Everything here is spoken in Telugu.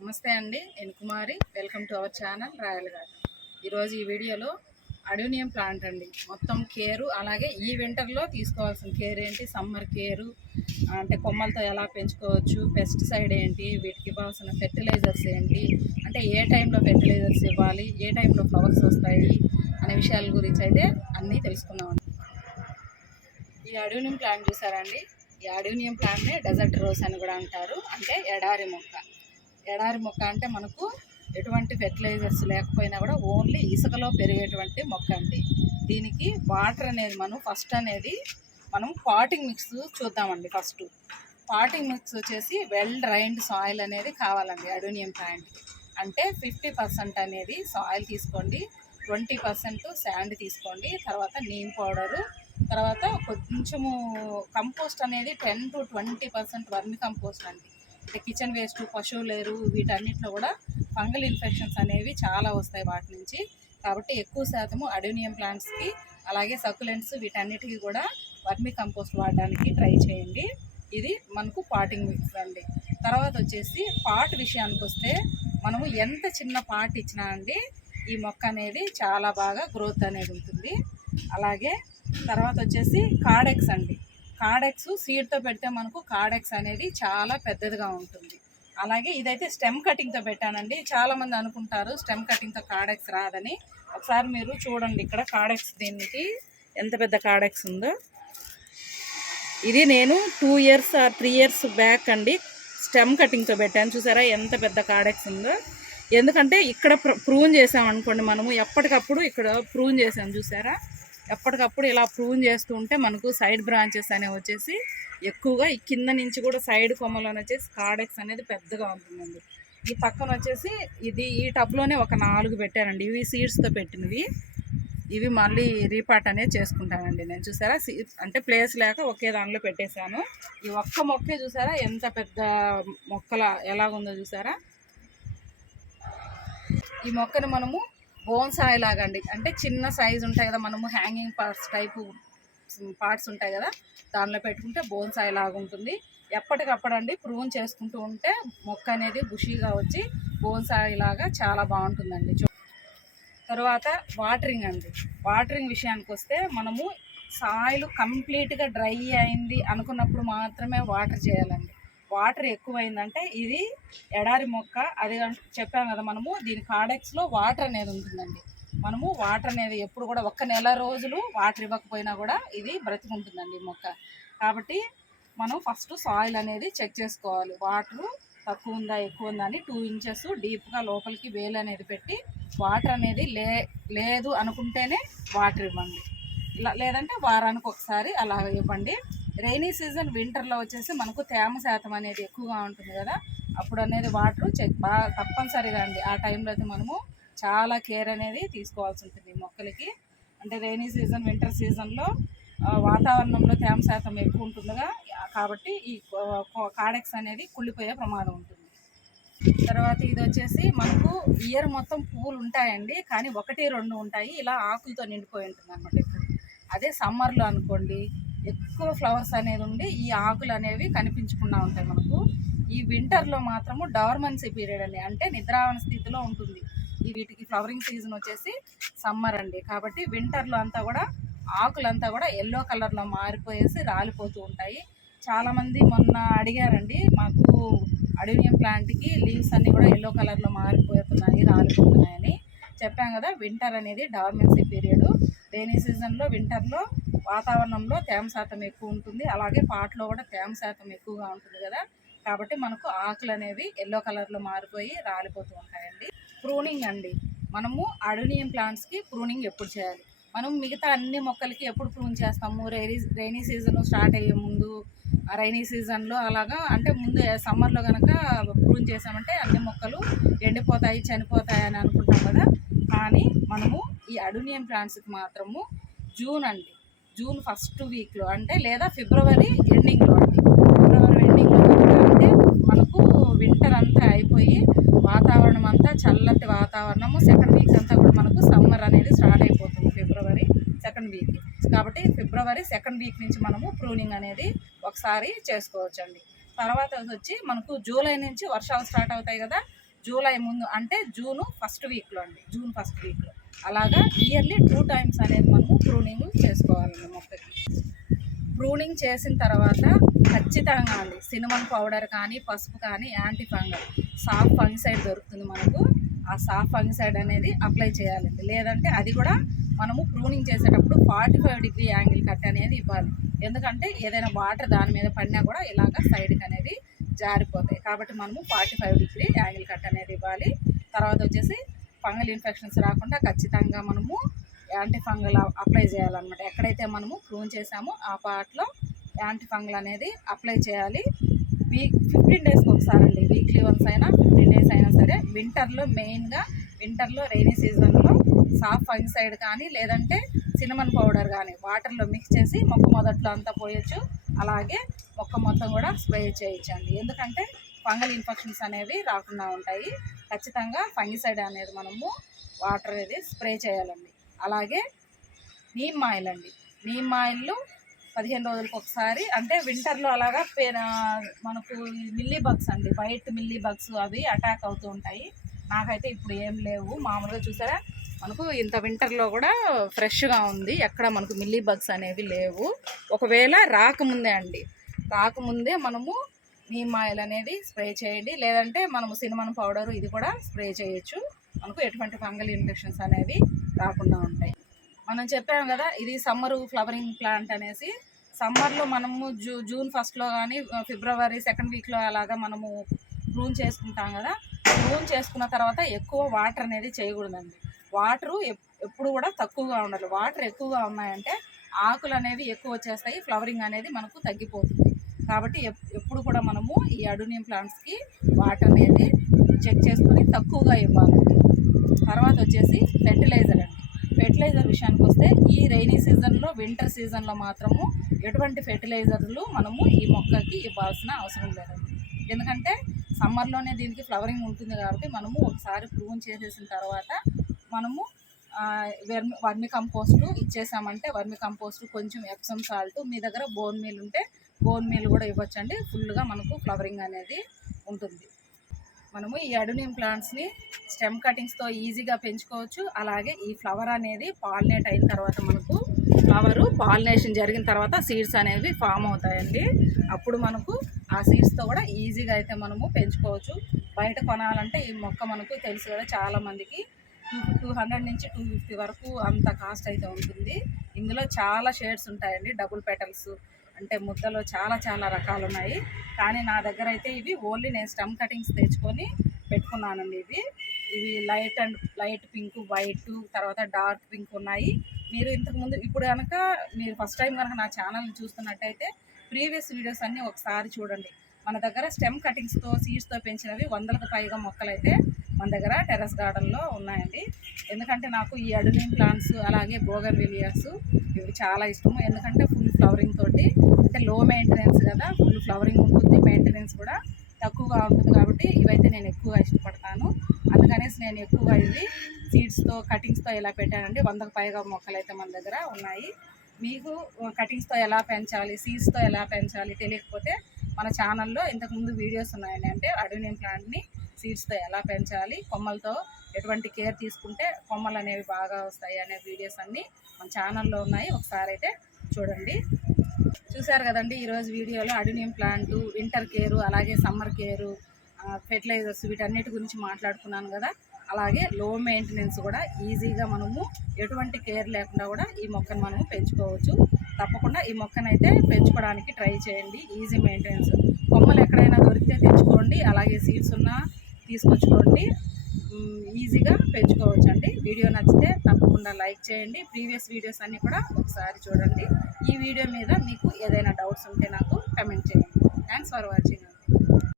నమస్తే అండి, నేను Kumari. Welcome to our channel royal garden. ఈరోజు ఈ వీడియోలో అడేనియం ప్లాంట్ అండి, మొత్తం కేరు, అలాగే ఈ వింటర్లో తీసుకోవాల్సిన కేర్ ఏంటి, సమ్మర్ కేరు అంటే కొమ్మలతో ఎలా పెంచుకోవచ్చు, పెస్టిసైడ్ ఏంటి, వీటికి ఇవ్వాల్సిన ఫెర్టిలైజర్స్ ఏంటి, అంటే ఏ టైంలో ఫెర్టిలైజర్స్ ఇవ్వాలి, ఏ టైంలో ఫ్లవర్స్ వస్తాయి అనే విషయాల గురించి అయితే అన్నీ తెలుసుకుందామండి. ఈ అడేనియం ప్లాంట్ చూసారండి, ఈ అడేనియం ప్లాంట్ని డెజర్ట్ రోజ్ అని కూడా అంటారు, అంటే ఎడారి మొక్క. ఎడారి మొక్క అంటే మనకు ఎటువంటి ఫెర్టిలైజర్స్ లేకపోయినా కూడా ఓన్లీ ఇసుకలో పెరిగేటువంటి మొక్క అండి. దీనికి వాటర్ అనేది మనం పాటింగ్ మిక్స్ చూద్దామండి. పాటింగ్ మిక్స్ వచ్చేసి వెల్ డ్రైన్డ్ సాయిల్ అనేది కావాలండి అడేనియం ప్లాంట్కి. అంటే 50% అనేది సాయిల్ తీసుకోండి, 20% శాండ్ తీసుకోండి, తర్వాత నీమ్ పౌడరు, తర్వాత కొంచెము కంపోస్ట్ అనేది 10 to 20% వర్మి కంపోస్ట్ అండి. అంటే కిచెన్ వేస్ట్, పశువుల ఎరువు, వీటన్నిటిలో కూడా ఫంగల్ ఇన్ఫెక్షన్స్ అనేవి చాలా వస్తాయి వాటి నుంచి. కాబట్టి ఎక్కువ శాతము అడేనియం ప్లాంట్స్కి అలాగే సకులెంట్స్ వీటన్నిటికీ కూడా వర్మి కంపోస్ట్ వాడడానికి ట్రై చేయండి. ఇది మనకు పాటింగ్ మిక్స్ అండి. తర్వాత వచ్చేసి పాట్ విషయానికి వస్తే మనము ఎంత చిన్న పాట్ ఇచ్చినా అండి ఈ మొక్క అనేది చాలా బాగా గ్రోత్ అనేది ఉంటుంది. అలాగే తర్వాత వచ్చేసి కార్డెక్స్ అండి. కార్డెక్స్ సీడ్తో పెడితే మనకు కార్డెక్స్ అనేది చాలా పెద్దదిగా ఉంటుంది. అలాగే ఇదైతే స్టెమ్ కటింగ్తో పెట్టానండి. చాలామంది అనుకుంటారు స్టెమ్ కటింగ్తో కార్డెక్స్ రాదని. ఒకసారి మీరు చూడండి, ఇక్కడ కార్డెక్స్ దీనికి ఎంత పెద్ద కార్డెక్స్ ఉందో. ఇది నేను 2 years or 3 years బ్యాక్ అండి స్టెమ్ కటింగ్తో పెట్టాను. చూసారా ఎంత పెద్ద కార్డెక్స్ ఉందో. ఎందుకంటే ఇక్కడ ప్రూన్ చేసామనుకోండి, మనము ఎప్పటికప్పుడు ఇక్కడ ప్రూన్ చేసాం చూసారా, ఎప్పటికప్పుడు ఇలా ప్రూన్ చేస్తూ ఉంటే మనకు సైడ్ బ్రాంచెస్ అనేవి వచ్చేసి ఎక్కువగా ఈ కింద నుంచి కూడా సైడ్ కొమ్మలోనే వచ్చేసి కార్డెక్స్ అనేది పెద్దగా ఉంటుందండి. ఈ పక్కన వచ్చేసి ఈ టబ్లోనే ఒక 4 పెట్టానండి. ఇవి సీడ్స్తో పెట్టినవి. ఇవి మళ్ళీ రీపాట్ అనేది చేసుకుంటానండి నేను. చూసారా, అంటే ప్లేస్ లేక ఒకే దానిలో పెట్టేశాను. ఈ ఒక్క మొక్కే చూసారా ఎంత పెద్ద మొక్కల ఎలాగుందో చూసారా. ఈ మొక్కను మనము బోన్సాయి లాగండి, అంటే చిన్న సైజు ఉంటాయి కదా, మనము హ్యాంగింగ్ పార్ట్స్ ఉంటాయి కదా, దానిలో పెట్టుకుంటే బోన్సాయి లాగా ఉంటుంది. ఎప్పటికప్పుడు అండి ప్రూన్ చేసుకుంటూ ఉంటే మొక్క అనేది బుషీగా వచ్చి బోన్సాయి లాగా చాలా బాగుంటుందండి. తర్వాత వాటరింగ్ అండి. వాటరింగ్ విషయానికి వస్తే మనము సాయిల్ కంప్లీట్గా డ్రై అయింది అనుకున్నప్పుడు మాత్రమే వాటర్ చేయాలండి. వాటర్ ఎక్కువైందంటే ఇది ఎడారి మొక్క, అది చెప్పాం కదా మనము, దీని కార్డెక్స్లో వాటర్ అనేది ఉంటుందండి. మనము వాటర్ అనేది ఎప్పుడు కూడా 1 నెల రోజులు వాటర్ ఇవ్వకపోయినా కూడా ఇది బ్రతికుంటుందండి మొక్క. కాబట్టి మనం ఫస్ట్ సాయిల్ అనేది చెక్ చేసుకోవాలి. వాటరు తక్కువ ఉందా ఎక్కువ ఉందా అని 2 inches డీప్గా లోపలికి వేలు అనేది పెట్టి వాటర్ అనేది లేదు అనుకుంటేనే వాటర్ ఇవ్వండి. ఇలా లేదంటే వారానికి ఒకసారి అలా ఇవ్వండి. రైనీ సీజన్ వింటర్లో వచ్చేసి మనకు తేమ శాతం అనేది ఎక్కువగా ఉంటుంది కదా, అప్పుడు అనేది వాటర్ బాగా తప్పనిసరిగా అండి. ఆ టైంలో అయితే మనము చాలా కేర్ అనేది తీసుకోవాల్సి ఉంటుంది మొక్కలకి. అంటే రైనీ సీజన్, వింటర్ సీజన్లో వాతావరణంలో తేమ శాతం ఎక్కువ ఉంటుందిగా, కాబట్టి ఈ కార్డెక్స్ అనేది కుళ్ళిపోయే ప్రమాదం ఉంటుంది. తర్వాత ఇది వచ్చేసి మనకు ఇయర్ మొత్తం పువ్వులు ఉంటాయండి, కానీ 1-2 ఉంటాయి ఇలా ఆకులతో నిండిపోయి ఉంటుంది అనమాట. అదే సమ్మర్లో అనుకోండి ఎక్కువ ఫ్లవర్స్ అనేది ఉండి ఈ ఆకులు అనేవి కనిపించకుండా ఉంటాయి మనకు. ఈ వింటర్లో మాత్రము డార్మన్సీ పీరియడ్ అండి, అంటే నిద్రావన స్థితిలో ఉంటుంది. వీటికి ఫ్లవరింగ్ సీజన్ వచ్చేసి సమ్మర్ అండి. కాబట్టి వింటర్లో అంతా కూడా ఆకులంతా కూడా ఎల్లో కలర్లో మారిపోయేసి రాలిపోతూ ఉంటాయి. చాలామంది మొన్న అడిగారండి, మాకు అడేనియం ప్లాంట్కి లీవ్స్ అన్నీ కూడా ఎల్లో కలర్లో మారిపోతున్నాయి, రాలిపోతున్నాయని. చెప్పాం కదా, వింటర్ అనేది డార్మెన్సీ పీరియడ్. రైనీ సీజన్లో వింటర్లో వాతావరణంలో తేమ శాతం ఎక్కువ ఉంటుంది, అలాగే పాట్లో కూడా తేమ శాతం ఎక్కువగా ఉంటుంది కదా, కాబట్టి మనకు ఆకులు అనేవి ఎల్లో కలర్లో మారిపోయి రాలిపోతూ ఉంటాయండి. ప్రూనింగ్ అండి, మనము అడేనియం ప్లాంట్స్కి ప్రూనింగ్ ఎప్పుడు చేయాలి? మనం మిగతా అన్ని మొక్కలకి ఎప్పుడు ప్రూన్ చేస్తాము? రైనీ సీజన్ స్టార్ట్ అయ్యే ముందు, రైనీ సీజన్లో అలాగా, అంటే ముందు సమ్మర్లో కనుక ప్రూన్ చేసామంటే అన్ని మొక్కలు ఎండిపోతాయి, చనిపోతాయి అని అనుకుంటాం కదా. కానీ మనము ఈ అడేనియం ప్లాంట్స్కి మాత్రము జూన్ ఫస్ట్ వీక్లో అంటే లేదా ఫిబ్రవరి ఎండింగ్లో అండి. ఫిబ్రవరి ఎండింగ్లో అంటే మనకు వింటర్ అంతా అయిపోయి వాతావరణం అంతా చల్లటి వాతావరణము, 2nd week అంతా కూడా మనకు సమ్మర్ అనేది స్టార్ట్ అయిపోతుంది ఫిబ్రవరి 2nd week. కాబట్టి ఫిబ్రవరి 2nd week నుంచి మనము ప్రూనింగ్ అనేది ఒకసారి చేసుకోవచ్చండి. తర్వాత వచ్చి మనకు జూలై నుంచి వర్షాలు స్టార్ట్ అవుతాయి కదా, జూలై ముందు అంటే జూన్ ఫస్ట్ వీక్లో అండి, జూన్ ఫస్ట్ వీక్లో. అలాగా ఇయర్లీ 2 టైమ్స్ అనేది మనము ప్రూనింగ్ చేసుకోవాలండి మొక్కకి. ప్రూనింగ్ చేసిన తర్వాత ఖచ్చితంగా అండి సినమన్ పౌడర్ కానీ పసుపు కానీ యాంటీ ఫంగల్ సాఫ్ ఫంగిసైడ్ దొరుకుతుంది మనకు. ఆ సాఫ్ ఫంగిసైడ్ అనేది అప్లై చేయాలండి. లేదంటే అది కూడా మనము ప్రూనింగ్ చేసేటప్పుడు 45 డిగ్రీ యాంగిల్ కట్ అనేది ఇవ్వాలి. ఎందుకంటే ఏదైనా వాటర్ దాని మీద పడినా కూడా ఇలాగ సైడ్కి అనేది జారిపోతాయి. కాబట్టి మనము 45 డిగ్రీ యాంగిల్ కట్ అనేది ఇవ్వాలి. తర్వాత వచ్చేసి ఫంగల్ ఇన్ఫెక్షన్స్ రాకుండా ఖచ్చితంగా మనము యాంటీ ఫంగల్ అప్లై చేయాలన్నమాట. ఎక్కడైతే మనము ప్రూన్ చేసామో ఆ పార్ట్లో యాంటీ ఫంగల్ అనేది అప్లై చేయాలి. 15 డేస్కి ఒకసారి అండి, వీక్లీ వన్స్ అయినా 15 డేస్ అయినా సరే. వింటర్లో మెయిన్గా వింటర్లో రైనీ సీజన్లో సాఫ్ ఫంగిసైడ్ కానీ లేదంటే సినమన్ పౌడర్ కానీ వాటర్లో మిక్స్ చేసి మొక్క మొదట్లో అంతా పోయొచ్చు. అలాగే మొక్క మొత్తం కూడా స్ప్రే చేయించండి. ఎందుకంటే ఫంగల్ ఇన్ఫెక్షన్స్ అనేవి రాకుండా ఉంటాయి. ఖచ్చితంగా ఫంగిసైడ్ అనేది మనము వాటర్ అనేది స్ప్రే చేయాలండి. అలాగే నీమ్ ఆయిల్ అండి, నీమ్ ఆయిల్ 15 రోజులకు ఒకసారి. అంటే వింటర్లో అలాగా మనకు మిల్లీ బగ్స్ అండి, వైట్ మిల్లీ బగ్స్ అవి అటాక్ అవుతూ ఉంటాయి. నాకైతే ఇప్పుడు ఏం లేవు. మామూలుగా చూసారా మనకు ఇంత వింటర్లో కూడా ఫ్రెష్గా ఉంది, ఎక్కడ మనకు మిల్లీ బగ్స్ అనేవి లేవు. ఒకవేళ రాకముందే అండి, రాకముందే మనము నీమ్ ఆయిల్ అనేది స్ప్రే చేయండి. లేదంటే మనము సినమన్ పౌడరు ఇది కూడా స్ప్రే చేయొచ్చు. మనకు ఎటువంటి ఫంగల్ ఇన్ఫెక్షన్స్ అనేవి రాకుండా ఉంటాయి. మనం చెప్పాము కదా ఇది సమ్మరు ఫ్లవరింగ్ ప్లాంట్ అనేసి. సమ్మర్లో మనము జూన్ ఫస్ట్లో కానీ ఫిబ్రవరి సెకండ్ వీక్లో అలాగా మనము ప్రూన్ చేసుకుంటాం కదా. ప్రూన్ చేసుకున్న తర్వాత ఎక్కువ వాటర్ అనేది చేయకూడదండి. వాటరు ఎప్పుడు కూడా తక్కువగా ఉండాలి. వాటర్ ఎక్కువగా ఉన్నాయంటే ఆకులు అనేవి ఎక్కువ వచ్చేస్తాయి, ఫ్లవరింగ్ అనేది మనకు తగ్గిపోతుంది. కాబట్టి ఎప్పుడు కూడా మనము ఈ అడేనియం ప్లాంట్స్కి వాటర్ అనేది చెక్ చేసుకొని తక్కువగా ఇవ్వాలి. తర్వాత వచ్చేసి ఫెర్టిలైజర్ అండి. ఫెర్టిలైజర్ విషయానికి వస్తే ఈ రైనీ సీజన్లో వింటర్ సీజన్లో మాత్రము ఎటువంటి ఫెర్టిలైజర్లు మనము ఈ మొక్కకి ఇవ్వాల్సిన అవసరం లేదండి. ఎందుకంటే సమ్మర్లోనే దీనికి ఫ్లవరింగ్ ఉంటుంది కాబట్టి మనము ఒకసారి ప్రూన్ చేసేసిన తర్వాత మనము వర్మి కంపోస్ట్ ఇచ్చేసామంటే వర్మి కంపోస్ట్ కొంచెం ఎప్సమ్ సాల్ట్, మీ దగ్గర బోన్ మీల్ ఉంటే బోన్ మీల్ కూడా ఇవ్వచ్చండి. ఫుల్గా మనకు ఫ్లవరింగ్ అనేది ఉంటుంది. మనము ఈ అడేనియం ప్లాంట్స్ని స్టెమ్ కటింగ్స్తో ఈజీగా పెంచుకోవచ్చు. అలాగే ఈ ఫ్లవర్ అనేది పాలినేట్ అయిన తర్వాత మనకు ఫ్లవరు పాలినేషన్ జరిగిన తర్వాత సీడ్స్ అనేవి ఫామ్ అవుతాయండి. అప్పుడు మనకు ఆ సీడ్స్తో కూడా ఈజీగా అయితే మనము పెంచుకోవచ్చు. బయట కొనాలంటే ఈ మొక్క మనకు తెలుసు కదా, చాలామందికి 200 నుంచి 250 వరకు అంత కాస్ట్ అయితే ఉంటుంది. ఇందులో చాలా షేడ్స్ ఉంటాయండి, డబుల్ పెటల్స్ అంటే ముద్దలో చాలా చాలా రకాలు ఉన్నాయి. కానీ నా దగ్గర అయితే ఇవి ఓన్లీ నేను స్టెమ్ కటింగ్స్ తెచ్చుకొని పెట్టుకున్నానండి. ఇవి లైట్ పింక్, వైట్, తర్వాత డార్క్ పింక్ ఉన్నాయి. మీరు ఇంతకుముందు ఇప్పుడు కనుక మీరు ఫస్ట్ టైం కనుక నా ఛానల్ని చూస్తున్నట్టయితే ప్రీవియస్ వీడియోస్ అన్నీ ఒకసారి చూడండి. మన దగ్గర స్టెమ్ కటింగ్స్తో సీడ్స్తో పెంచినవి 100కు పైగా మొక్కలు అయితే మన దగ్గర టెర్రస్ గార్డెన్లో ఉన్నాయండి. ఎందుకంటే నాకు ఈ అడేనియం ప్లాంట్స్ అలాగే బోగన్విలియాస్ ఇవి చాలా ఇష్టము. ఎందుకంటే ఫుల్ ఫ్లవరింగ్ తోటి, అంటే లో మెయింటెనెన్స్ కదా, ఫుల్ ఫ్లవరింగ్ ఉంటుంది, మెయింటెనెన్స్ కూడా తక్కువగా ఉంటుంది. కాబట్టి ఇవైతే నేను ఎక్కువగా ఇష్టపడతాను. అందుకనేసి నేను ఎక్కువగా ఇవి సీడ్స్తో కటింగ్స్తో ఎలా పెట్టానండి. 100కు పైగా మొక్కలు అయితే మన దగ్గర ఉన్నాయి. మీకు కటింగ్స్తో ఎలా పెంచాలి, సీడ్స్తో ఎలా పెంచాలి తెలియకపోతే మన ఛానల్లో ఇంతకుముందు వీడియోస్ ఉన్నాయండి. అంటే అడేనియం ప్లాంట్ని సీడ్స్తో ఎలా పెంచాలి, కొమ్మలతో ఎటువంటి కేర్ తీసుకుంటే కొమ్మలు అనేవి బాగా వస్తాయి అనే వీడియోస్ అన్నీ మన ఛానల్లో ఉన్నాయి. ఒకసారి అయితే చూడండి. చూశారు కదండి ఈరోజు వీడియోలో అడేనియం ప్లాంటు, వింటర్ కేరు, అలాగే సమ్మర్ కేరు, ఫెర్టిలైజర్స్ వీటన్నిటి గురించి మాట్లాడుకున్నాను కదా. అలాగే లో మెయింటెనెన్స్ కూడా ఈజీగా మనము ఎటువంటి కేర్ లేకుండా కూడా ఈ మొక్కను మనము పెంచుకోవచ్చు. తప్పకుండా ఈ మొక్కనైతే పెంచుకోవడానికి ట్రై చేయండి. Easy maintenance. కొమ్మలు ఎక్కడైనా దొరికితే తెచ్చుకోండి, అలాగే సీడ్స్ ఉన్నా తీసుకొచ్చుకోండి. ఈజీగా పెంచుకోవచ్చు అండి. వీడియో నచ్చితే తప్పకుండా లైక్ చేయండి. ప్రీవియస్ వీడియోస్ అన్నీ కూడా ఒకసారి చూడండి. ఈ వీడియో మీద మీకు ఏదైనా డౌట్స్ ఉంటే నాకు కమెంట్ చేయండి. Thanks for watching.